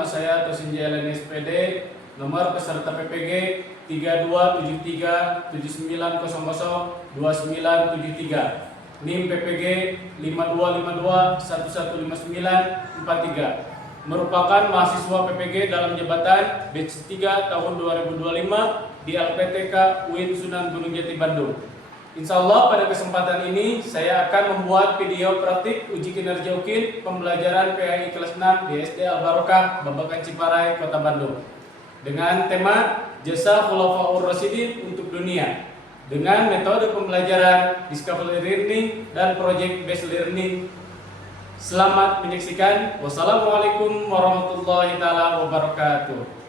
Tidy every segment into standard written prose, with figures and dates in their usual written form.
nama saya Tosin Jalen SPD, nomor peserta PPG 327379002973, NIM PPG 5252115943. Merupakan mahasiswa PPG dalam jabatan batch 3 tahun 2025 di LPTK UIN Sunan Gunung Jati Bandung. Insya Allah pada kesempatan ini saya akan membuat video praktik uji kinerja UKIN pembelajaran PAI kelas 6 di SD Al Barokah, Babakan Ciparai, Kota Bandung, dengan tema Jasa Khulafaur Rasyidin untuk Dunia, dengan metode pembelajaran Discovery Learning dan Project Based Learning. Selamat menyaksikan. Wassalamualaikum warahmatullahi wabarakatuh.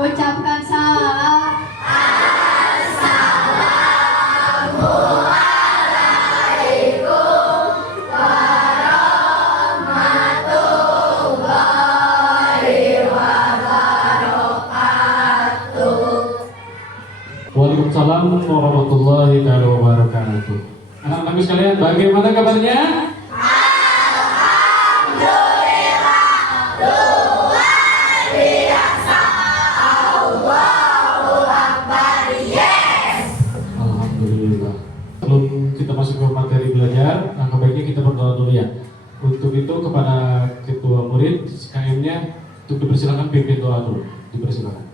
Ucapkan salam. Assalamualaikum warahmatullahi wabarakatuh. Waalaikumsalam warahmatullahi wabarakatuh. Anak-anak sekalian, bagaimana kabarnya? Masuk ke materi belajar, langkah baiknya kita berdoa dulu ya. Untuk itu kepada ketua murid KM-nya untuk dipersilakan pimpin doa dulu. Dipersilakan.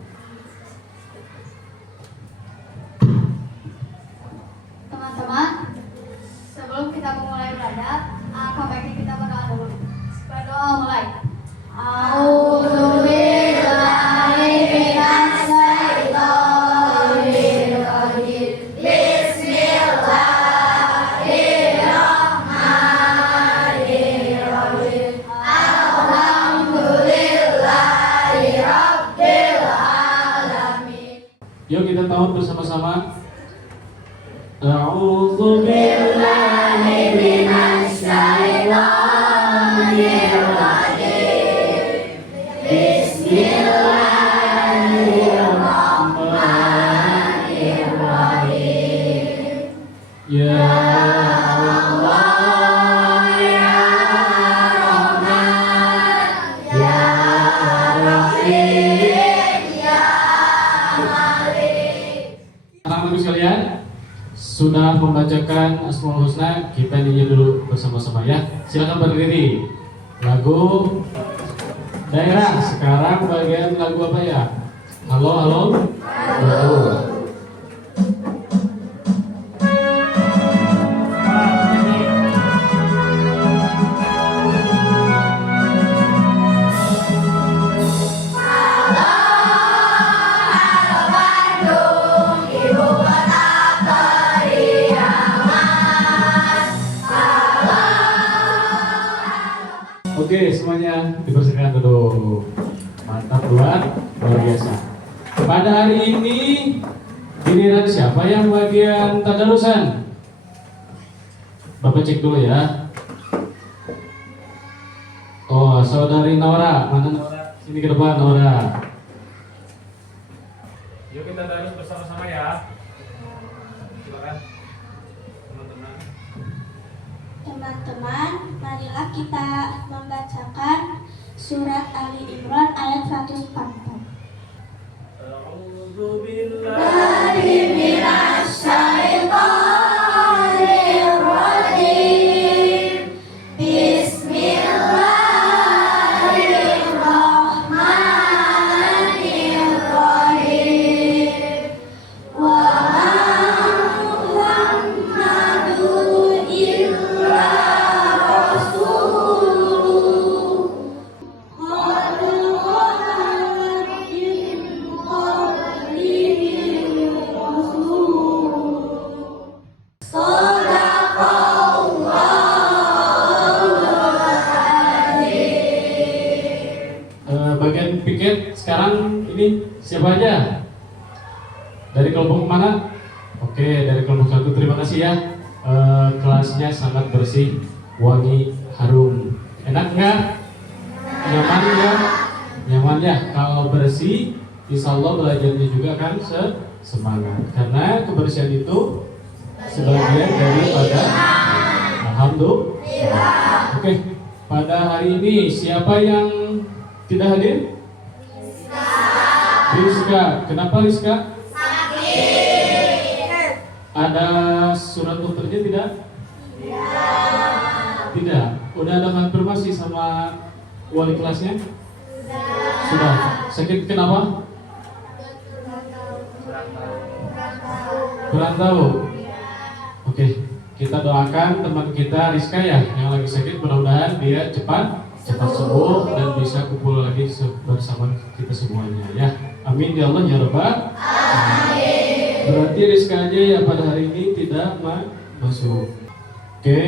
Teman-teman, sebelum kita memulai belajar, langkah baiknya kita berdoa dulu. Berdoa mulai. Yuk kita tahun bersama-sama. A'udzu billahi minasy syaithanir rajim. Bismillahirrahmanirrahim. Ya Allah ya Rahman ya Rahim. Anak-anak sekalian, sudah membacakan Asmaul Husna, kita nyanyi dulu bersama-sama ya. Silakan berdiri. Lagu daerah. Sekarang bagian lagu apa ya? Halo, halo. Halo. Oke, semuanya dipersilakan dulu. Mantap, luar biasa. Pada hari ini giliran siapa yang bagian tadarusan? Bapak cek dulu ya. Oh, saudari Nora, mana Nora? Sini ke depan Nora. Yuk kita tadarus bersama-sama ya. Silakan. Teman-teman, marilah kita membacakan surat Ali Imran ayat 144. A'udzu billahi minasy syaithanir rajim. Bismillahirrahmanirrahim. Wa Muhammadun illa rasul. Qad khalat min qablihi rasul. Shadaqallahul azim. Bagian piket sekarang ini siapa aja? Dari kelompok mana? Oke, dari kelompok 1, terima kasih ya. Kelasnya sangat bersih, wangi, harum. Enak nggak? Nyaman nggak? Nyaman ya. Kalau bersih, insya Allah belajarnya juga akan semangat. Karena kebersihan itu sebagian daripada alhamdulillah. Oke, pada hari ini siapa yang tidak hadir? Rizka. Kenapa Rizka? Ada surat dokternya tidak? Tidak. Udah ada konfirmasi sama wali kelasnya? Sudah. Sakit kenapa? Kurang tahu. Oke, kita doakan teman kita Rizka ya yang lagi sakit, mudah-mudahan dia cepat sembuh dan bisa kumpul lagi bersama kita semuanya ya. Amin ya Allah ya Rabbal alamin. Berarti Rizka aja ya pada hari ini tidak masuk. Oke,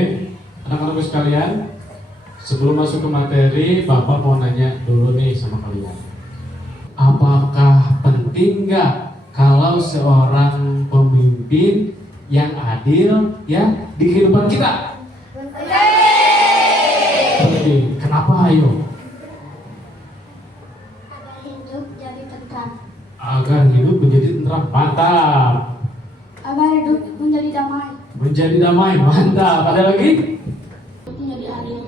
anak-anakku sekalian, sebelum masuk ke materi, Bapak mau nanya dulu nih sama kalian. Apakah penting nggak kalau seorang pemimpin yang adil ya di kehidupan kita? Penting. Kenapa ayo? Agar hidup jadi tentram. Agar hidup menjadi tentram. Mantap. Agar hidup menjadi damai. Menjadi damai. Mantap. Ada lagi? Menjadi adil.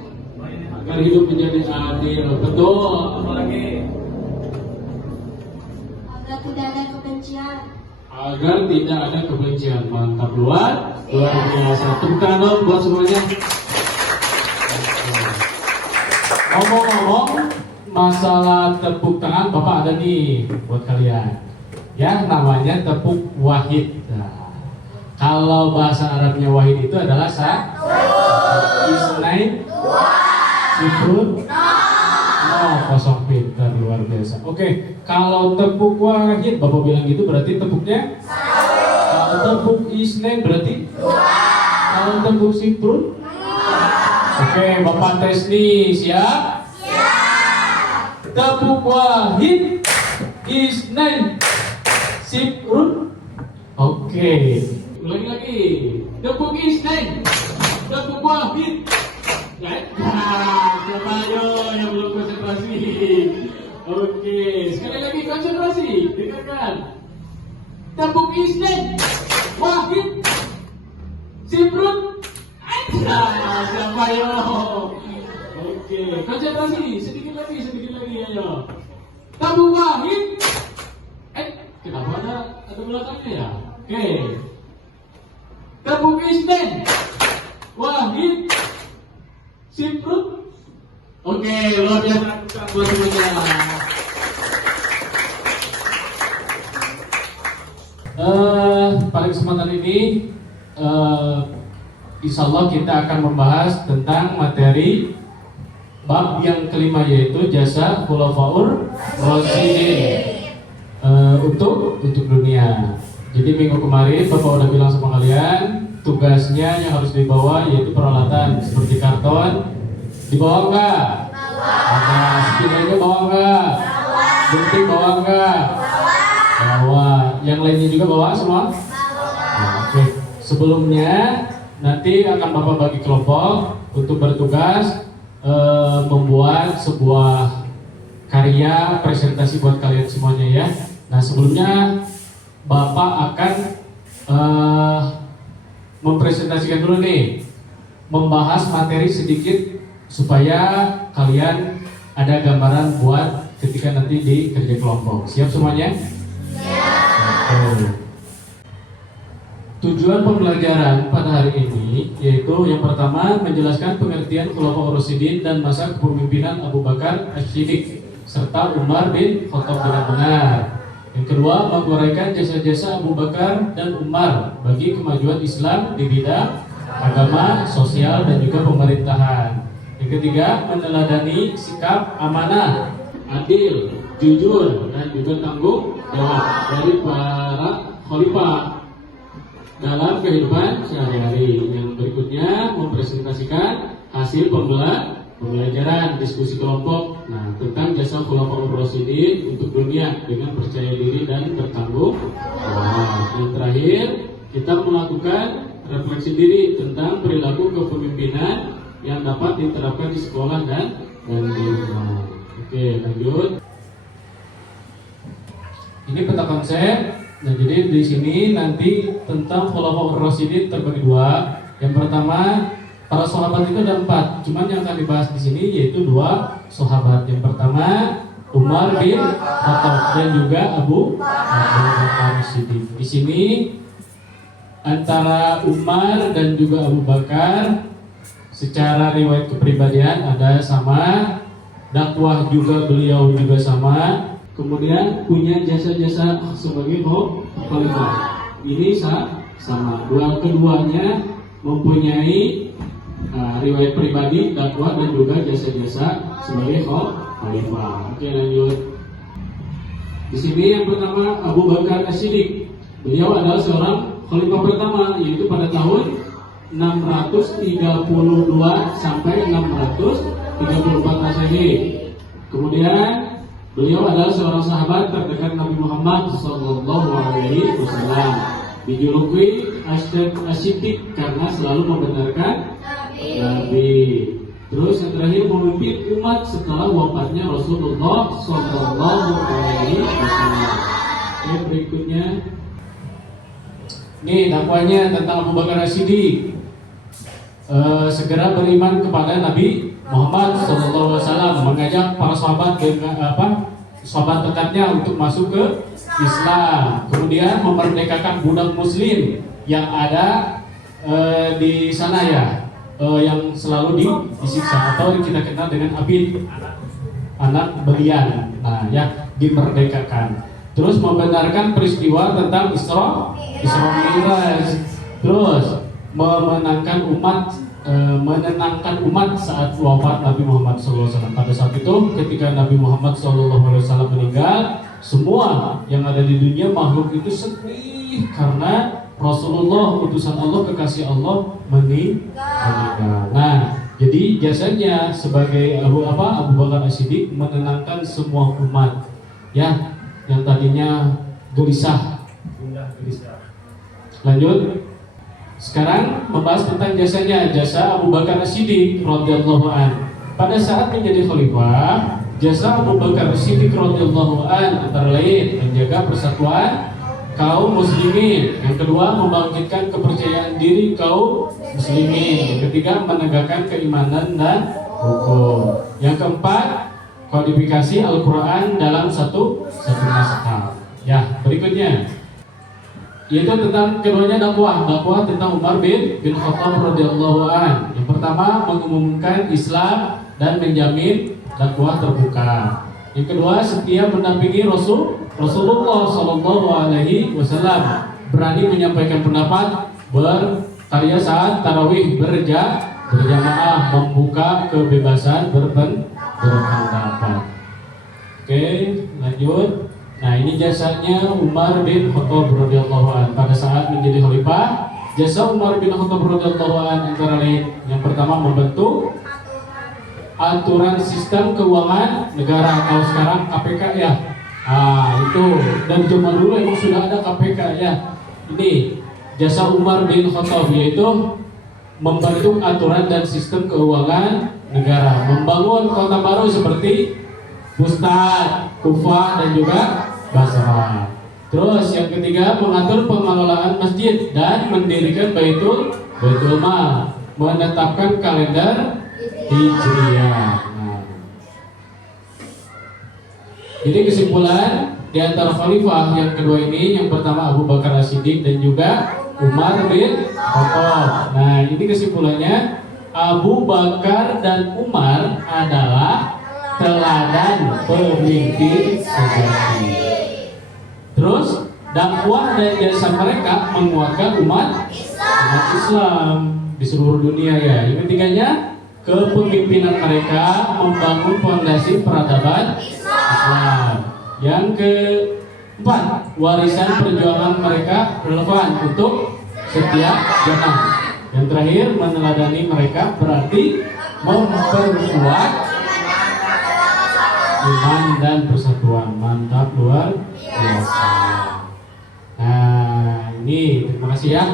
Agar hidup menjadi adil. Betul. Apa lagi? Agar tidak ada kebencian. Agar tidak ada kebencian. Mantap, luar biasa. Tepuk tangan dong buat semuanya. Ngomong-ngomong masalah tepuk tangan, Bapak ada nih buat kalian. Ya, namanya tepuk wahid. Nah, kalau bahasa Arabnya wahid itu adalah isnain, sifrun, kosong, pintar, luar biasa. Oke, kalau tepuk wahid Bapak bilang gitu berarti tepuknya kalau tepuk isnain berarti kalau tepuk sifrun. Oke, Bapak tes nih, siap? Siap. Tepuk wahid isnain sifrun. Oke, ulangi lagi. Tepuk isnain, tepuk wahid. Siapa ayo yang belum konsentrasi? Oke, sekali lagi konsentrasi. Dengarkan. Tepuk isnain, wahid, sifrun. Siapa ayo? Oke, konsentrasi. Sedikit lagi, ayo. Tepuk wahid. Kenapa ada belakangnya ya? Oke. Tepuk isnain, wahid, sifrun. Oke, luar biasa buat semuanya. Pada kesempatan ini insya Allah kita akan membahas tentang materi bab yang kelima, yaitu jasa khulafaur rasyidin untuk dunia. Jadi minggu kemarin Bapak udah bilang sama kalian tugasnya yang harus dibawa yaitu peralatan seperti karton. Dibawa enggak? Bawa. Spidolnya bawa enggak? Gunting bawa enggak? Bawa. Yang lainnya juga bawa semua? Oke. Sebelumnya nanti akan Bapak bagi kelompok untuk bertugas membuat sebuah karya presentasi buat kalian semuanya ya. Nah, sebelumnya Bapak akan mempresentasikan dulu nih, membahas materi sedikit supaya kalian ada gambaran buat ketika nanti di kerja kelompok. Siap semuanya? Siap. Tujuan pembelajaran pada hari ini yaitu yang pertama menjelaskan pengertian Khulafaur Rasyidin dan masa kepemimpinan Abu Bakar As-Siddiq serta Umar bin Khattab benar-benar. Yang kedua, menguraikan jasa-jasa Abu Bakar dan Umar bagi kemajuan Islam di bidang agama, sosial, dan juga pemerintahan. Yang ketiga, meneladani sikap amanah, adil, jujur, dan juga tanggung jawab dari para khalifah dalam kehidupan sehari-hari. Yang berikutnya, mempresentasikan hasil pembelajaran diskusi kelompok tentang jasa Khulafaur Rasyidin untuk dunia dengan percaya diri dan bertanggung jawab. Yang terakhir, kita melakukan refleksi diri tentang perilaku kepemimpinan yang dapat diterapkan di sekolah dan di rumah. Oke, lanjut. Ini peta konsep. Nah, jadi di sini nanti tentang Khulafaur Rasyidin terbagi dua. Yang pertama, para sahabat itu ada 4. Cuman yang akan dibahas di sini yaitu 2 sahabat. Yang pertama Umar bin Khattab dan juga Abu Bakar Siddiq. Di sini antara Umar dan juga Abu Bakar secara riwayat kepribadian ada sama, dakwah juga beliau juga sama. Kemudian punya jasa-jasa sebagai khalifah. Ini sama. Keduanya mempunyai riwayat pribadi, dakwah dan juga jasa-jasa sebagai khalifah. Oke, lanjut. Di sini yang pertama Abu Bakar As-Siddiq. Beliau adalah seorang khalifah pertama, yaitu pada tahun 632 sampai 634 Masehi. Kemudian beliau adalah seorang sahabat terdekat Nabi Muhammad SAW. Dijuluki As-Siddiq karena selalu membenarkan Nabi. Terus yang terakhir memimpin umat setelah wafatnya Rasulullah SAW. Oke, berikutnya. Nih dakwahnya tentang Abu Bakar As-Siddiq. Segera beriman kepada Nabi Muhammad SAW, mengajak para sahabat dengan sahabat dekatnya untuk masuk ke Islam. Kemudian memerdekakan budak Muslim yang ada di sana ya, yang selalu disiksa atau kita kenal dengan abid, anak belian. Nah, yang dimerdekakan. Terus membenarkan peristiwa tentang Isra Mi'raj. Terus menenangkan umat saat wafat Nabi Muhammad SAW. Pada saat itu ketika Nabi Muhammad SAW meninggal, semua yang ada di dunia makhluk itu sedih karena Rasulullah utusan Allah, kekasih Allah meninggal. Nah, jadi jasanya sebagai Abu Bakar As-Siddiq menenangkan semua umat ya yang tadinya gelisah. Lanjut. Sekarang membahas tentang jasanya, jasa Abu Bakar As-Siddiq radhiyallahu an. Pada saat menjadi khalifah, jasa Abu Bakar As-Siddiq radhiyallahu an antara lain menjaga persatuan kaum muslimin. Yang kedua, membangkitkan kepercayaan diri kaum muslimin. Yang ketiga, menegakkan keimanan dan hukum. Yang keempat, kodifikasi Al-Quran dalam satu naskah. Ya, berikutnya yaitu tentang keduanya dakwah tentang Umar bin Khattab radhiyallahu an. Yang pertama, mengumumkan Islam dan menjamin dakwah terbuka. Yang kedua, setia mendampingi Rasulullah SAW, berani menyampaikan pendapat, berkarya saat tarawih, berjamaah, membuka kebebasan berpendapat. Oke, lanjut. Nah, ini jasanya Umar bin Khattab radhiyallahu an pada saat menjadi khalifah. Jasa Umar bin Khattab radhiyallahu an antara lain, yang pertama membentuk aturan sistem keuangan negara. Kalau sekarang KPK ya, itu dan zaman dulu emang sudah ada KPK ya. Ini jasa Umar bin Khattab, yaitu membentuk aturan dan sistem keuangan negara, membangun kota baru seperti Bustad, Kufah dan juga Basrah. Terus yang ketiga, mengatur pengelolaan masjid dan mendirikan Baitul Mal, menetapkan kalender Hijriah. Jadi kesimpulan di antara khalifah yang kedua ini, yang pertama Abu Bakar As-Siddiq dan juga Umar bin Khattab. Nah, ini kesimpulannya, Abu Bakar dan Umar adalah teladan pemimpin sejati. Terus dakwah dan jasa mereka menguatkan umat Islam di seluruh dunia ya. Yang ketiganya, kepemimpinan mereka membangun fondasi peradaban Islam. Yang keempat, warisan perjuangan mereka relevan untuk setiap zaman. Yang terakhir, meneladani mereka berarti memperkuat iman dan persatuan. Mantap, luar biasa. Nah, ini terima kasih ya.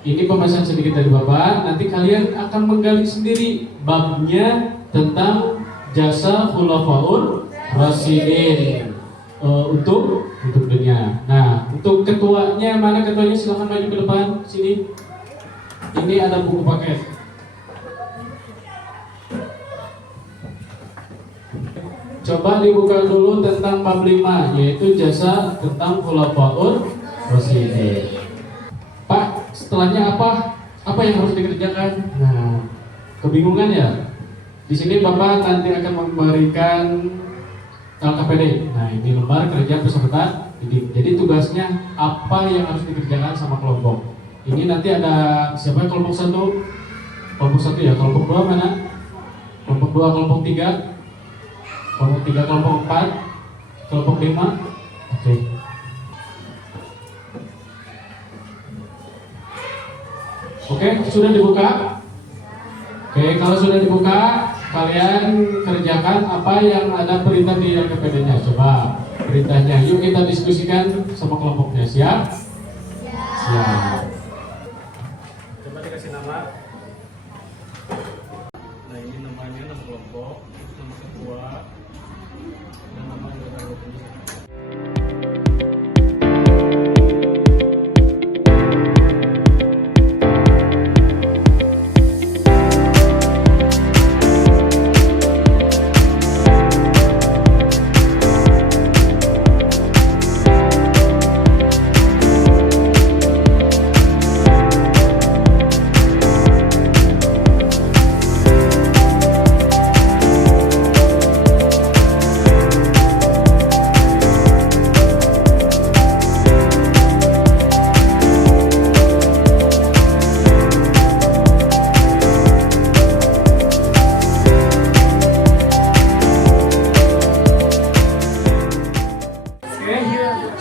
Ini pembahasan sedikit dari Bapak. Nanti kalian akan menggali sendiri babnya tentang jasa Khulafaur Rasyidin. untuk dunia. Nah, untuk ketuanya, mana ketuanya? Silahkan maju ke depan sini. Ini ada buku paket. Coba dibuka dulu tentang bab 5, yaitu jasa tentang Khulafaur Rasyidin. Pak, setelahnya apa? Apa yang harus dikerjakan? Nah, kebingungan ya? Di sini Bapak nanti akan memberikan LKPD. Nah, ini lembar kerja peserta didik. Jadi tugasnya apa yang harus dikerjakan sama kelompok. Ini nanti ada siapa kelompok 1? Kelompok 1 ya. Kelompok 2 mana? Kelompok 2, kelompok 3. Kelompok 3, kelompok 4. Kelompok 5. Oke. Oke, sudah dibuka? Oke, kalau sudah dibuka, kalian kerjakan apa yang ada perintah di LKPD-nya. Coba perintahnya, yuk kita diskusikan sama kelompoknya. Siap? Siap. Coba dikasih nama. Nah, ini namanya, nama kelompok, nama ketua, dan nama anggota-anggotanya.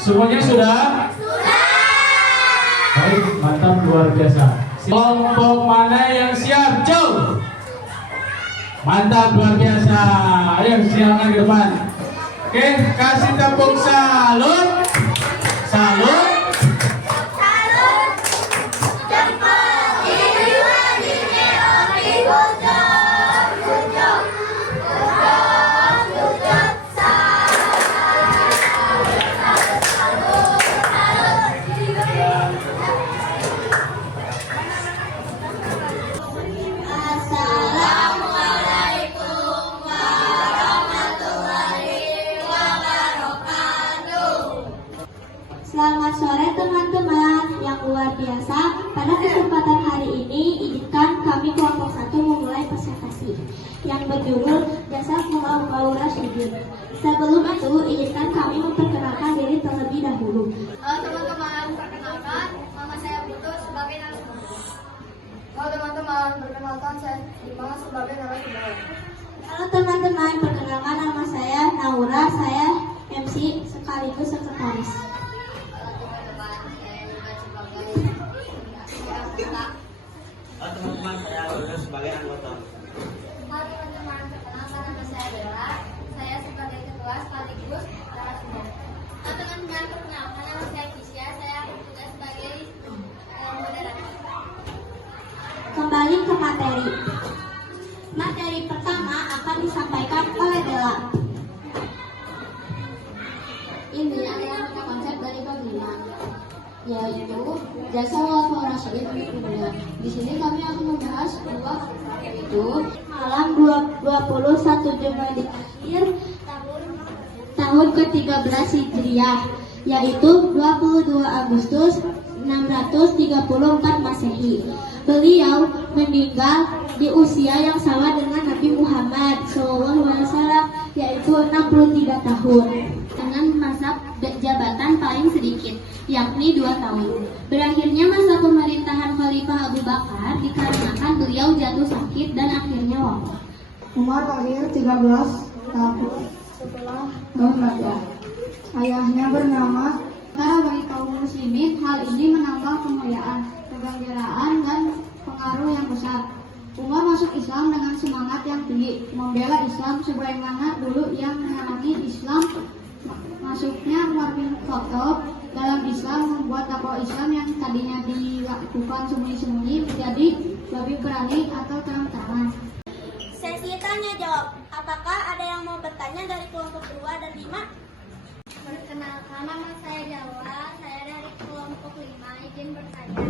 Semuanya sudah? Sudah. Baik, mantap, luar biasa. Kelompok mana yang siap? Jauh. Mantap, luar biasa. Ayo silakan ke depan. Oke, kasih tepuk salut. Salut. Selamat sore teman-teman yang luar biasa. Pada kesempatan hari ini, izinkan kami kelompok 1 memulai presentasi yang berjudul Jasa Khulafaur Rasyidin. Sebelum itu, izinkan kami memperkenalkan diri terlebih dahulu. Halo teman-teman, perkenalkan nama saya Putu sebagai narasumber. Halo teman-teman, perkenalkan saya Dimas sebagai narasumber. Halo teman-teman, perkenalkan nama saya Naura, saya MC sekaligus sekretaris. Halo teman-teman, saya Aldo sebagai anggota. Halo teman-teman, perkenalkan nama saya Bella. Saya sebagai ketua sekaligus narasumber. Halo teman-teman, perkenalkan nama saya Kisya. Saya bertugas sebagai moderator. Kembali ke materi. Materi pertama akan disampaikan oleh Bella. Ini adalah konsep dari bab 5, yaitu jasa Khulafaur Rasyidin untuk dunia. Di sini kami akan membahas dua, yaitu Malam 21 Jumadil Akhir tahun ke-13 Hijriah, yaitu 22 Agustus 634 Masehi. Beliau meninggal di usia yang sama dengan Nabi Muhammad SAW, yaitu 63 tahun. dengan masa jabatan paling sedikit, yakni 2 tahun. Berakhirnya masa pemerintahan Khalifah Abu Bakar dikarenakan beliau jatuh sakit dan akhirnya wafat. Umar lahir 13 tahun setelah Raja. Ayahnya bernama. Karena bagi kaum muslimin, hal ini menambah kemuliaan, kegembiraan, dan pengaruh yang besar. Umar masuk Islam dengan semangat yang tinggi, membela Islam sebagaimana dulu yang mengalami Islam. Masuknya Umar bin Khattab dalam Islam membuat dakwah Islam yang tadinya dilakukan sembunyi-sembunyi menjadi lebih berani atau terang-terangan. Sesi tanya jawab. Apakah ada yang mau bertanya dari kelompok 2 dan 5? Perkenalkan, nama saya Jawa. Saya dari kelompok 5. Izin bertanya,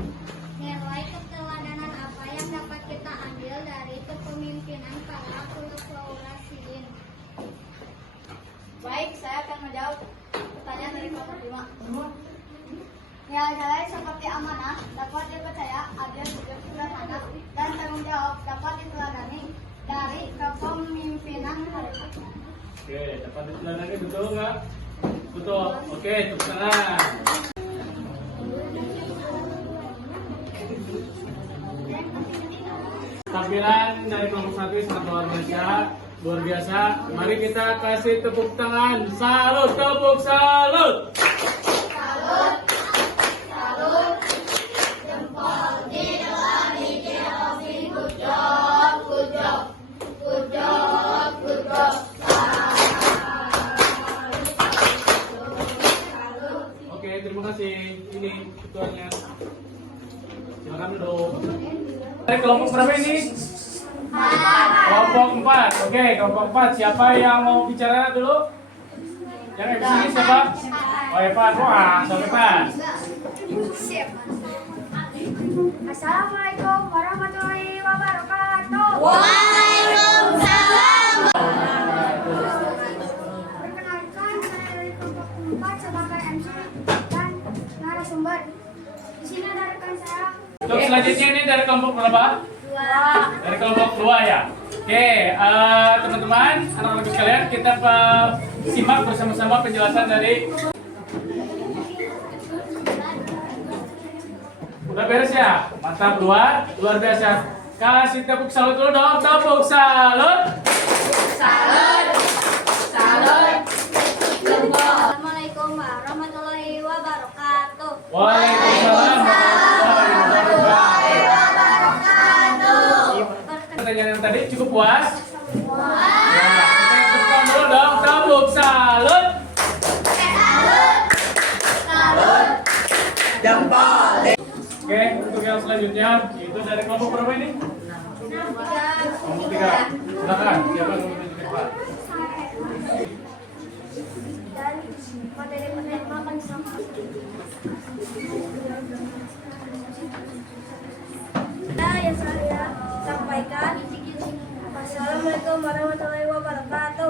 nilai keteladanan apa yang dapat kita ambil dari kepemimpinan para khulafaur rasyidin? Baik, saya akan menjawab pertanyaan dari kelompok 5. Nilai-nilai seperti amanah dapat dipercaya, adil, jujur, sederhana, dan tanggung jawab dapat diteladani dari kepemimpinan mereka. Oke, dapat diteladani betul nggak? Betul. Oke, tepuk tangan. Tampilan dari kelompok 1 sangat luar biasa. Mari kita kasih tepuk tangan. Salut, tepuk salut. Oke, terima kasih. Ini ketuanya. Silakan duduk. Dari kelompok berapa ini? Kelompok 4. Oke, kelompok 4. Siapa yang mau bicara dulu? Yang di sini siapa? Oh, Evan. Wah, siapa Evan? Assalamualaikum warahmatullahi wabarakatuh. Perkenalkan, saya dari kelompok 4 sebagai MC dan narasumber. Di sini ada rekan saya. Untuk selanjutnya ini dari kelompok berapa? 2. Dari kelompok 2 ya. Oke, teman-teman, anak-anak sekalian, kita simak bersama-sama penjelasan dari. Udah beres ya? Mantap, luar biasa. Kasih tepuk salut dulu dong, tepuk salut. Assalamualaikum warahmatullahi wabarakatuh. Waalaikumsalam warahmatullahi wabarakatuh. Pertanyaan yang tadi cukup puas? Ya, kita tepuk dulu dong, tepuk salut. Oke, untuk yang selanjutnya itu dari kelompok berapa ini? Kelompok 3. Silakan, siapa yang mau tunjukin Pak? Dan materi-materi makan sama. Yang saya sampaikan. Assalamualaikum warahmatullahi wabarakatuh.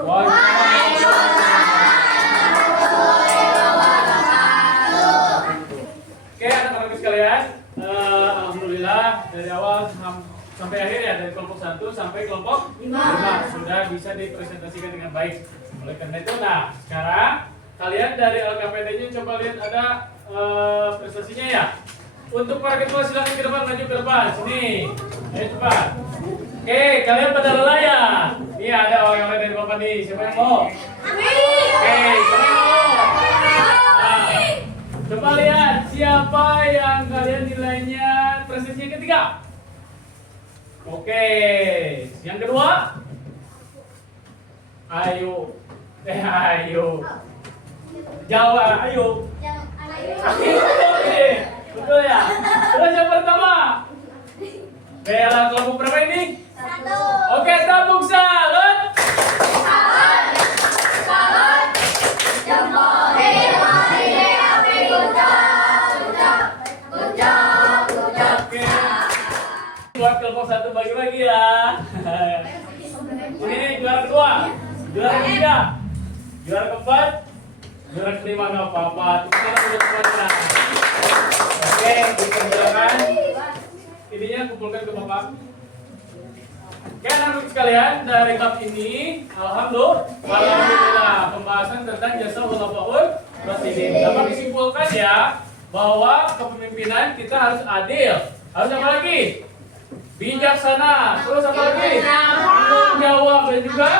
Oke, anak-anak sekalian, alhamdulillah dari awal sampai akhir ya, dari kelompok 1 sampai kelompok 5 sudah bisa dipresentasikan dengan baik. Oleh karena itu, nah sekarang kalian dari LKPD-nya coba lihat ada prestasinya ya. Untuk para ketua silakan ke depan, maju ke depan. Sini, ayo cepat. Oke, kalian pada lelah ya? Ini ada orang lain dari Bapak nih, siapa yang mau? Oke, siapa yang mau? Nah, coba lihat siapa yang kalian nilainya prestasi ketiga. Oke, yang kedua. Ayo. Jawa, ayo. Oke, betul ya. Terus yang pertama. Bela kelompok berapa ini? 1. Oke, tepuk salut. Oke. Buat kelompok 1 bagi-bagi ya. Ini juara kedua, juara ketiga, juara keempat, juara kelima nggak apa-apa. Kita udah semuanya. Oke, dipersilakan. Ininya kumpulkan ke bapak. Oke, anak-anak sekalian, dari bab ini, alhamdulillah, pembahasan tentang jasa khulafaur rasyidin. Dapat disimpulkan ya bahwa kepemimpinan kita harus adil. Harus apa lagi? Bijaksana. Terus apa lagi? Tanggung jawab dan juga.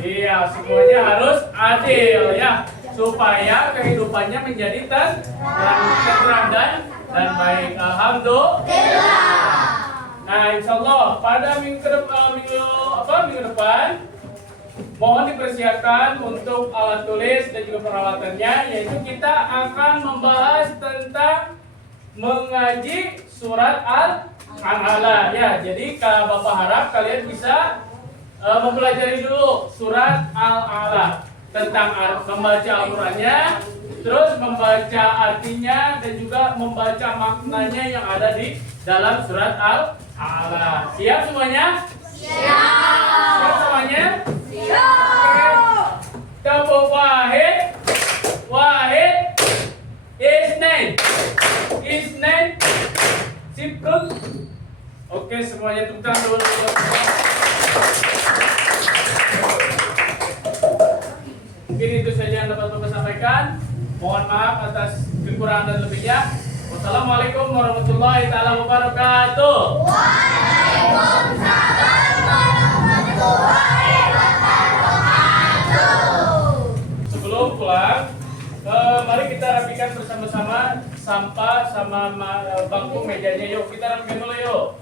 Iya, semuanya harus adil ya, supaya kehidupannya menjadi tenteram dan baik. Alhamdulillah. Nah, insya Allah pada minggu depan mohon dipersiapkan untuk alat tulis dan juga peralatannya, yaitu kita akan membahas tentang mengaji surat Al-A'la ya. Jadi Bapak harap kalian bisa mempelajari dulu surat Al-A'la. tentang membaca Al-Qur'annya, terus membaca artinya dan juga membaca maknanya yang ada di dalam surat Al-A'la. Siap semuanya? Siap semuanya? Tepuk wahid, wahid, isnain, isnain, sipkun. Oke, semuanya tepuk tangan dulu. Mungkin itu saja yang dapat Bapak sampaikan. Mohon maaf atas kekurangan dan lebihnya. Wassalamualaikum warahmatullahi taala wabarakatuh. Waalaikumsalam warahmatullahi wabarakatuh. Sebelum pulang, mari kita rapikan bersama-sama sampah sama bangku mejanya. Yuk kita rapikan dulu yuk.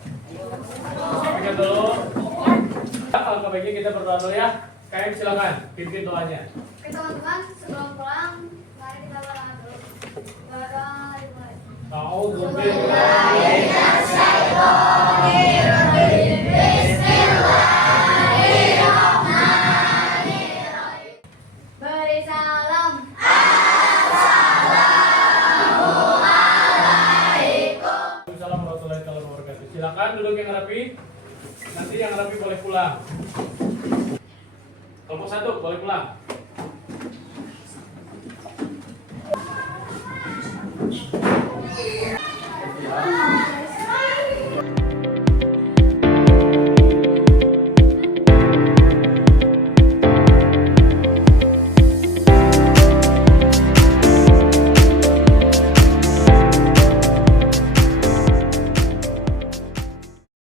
Rapikan dulu. Kalau baiknya kita berdoa dulu ya. KM silakan pimpin doanya. Oke teman-teman, sebelum pulang, mari kita berdoa dulu. Beri salam. Assalamualaikum warahmatullahi wabarakatuh. Silakan duduk yang rapi. Nanti yang rapi boleh pulang. Kelompok 1 boleh pulang. Ya.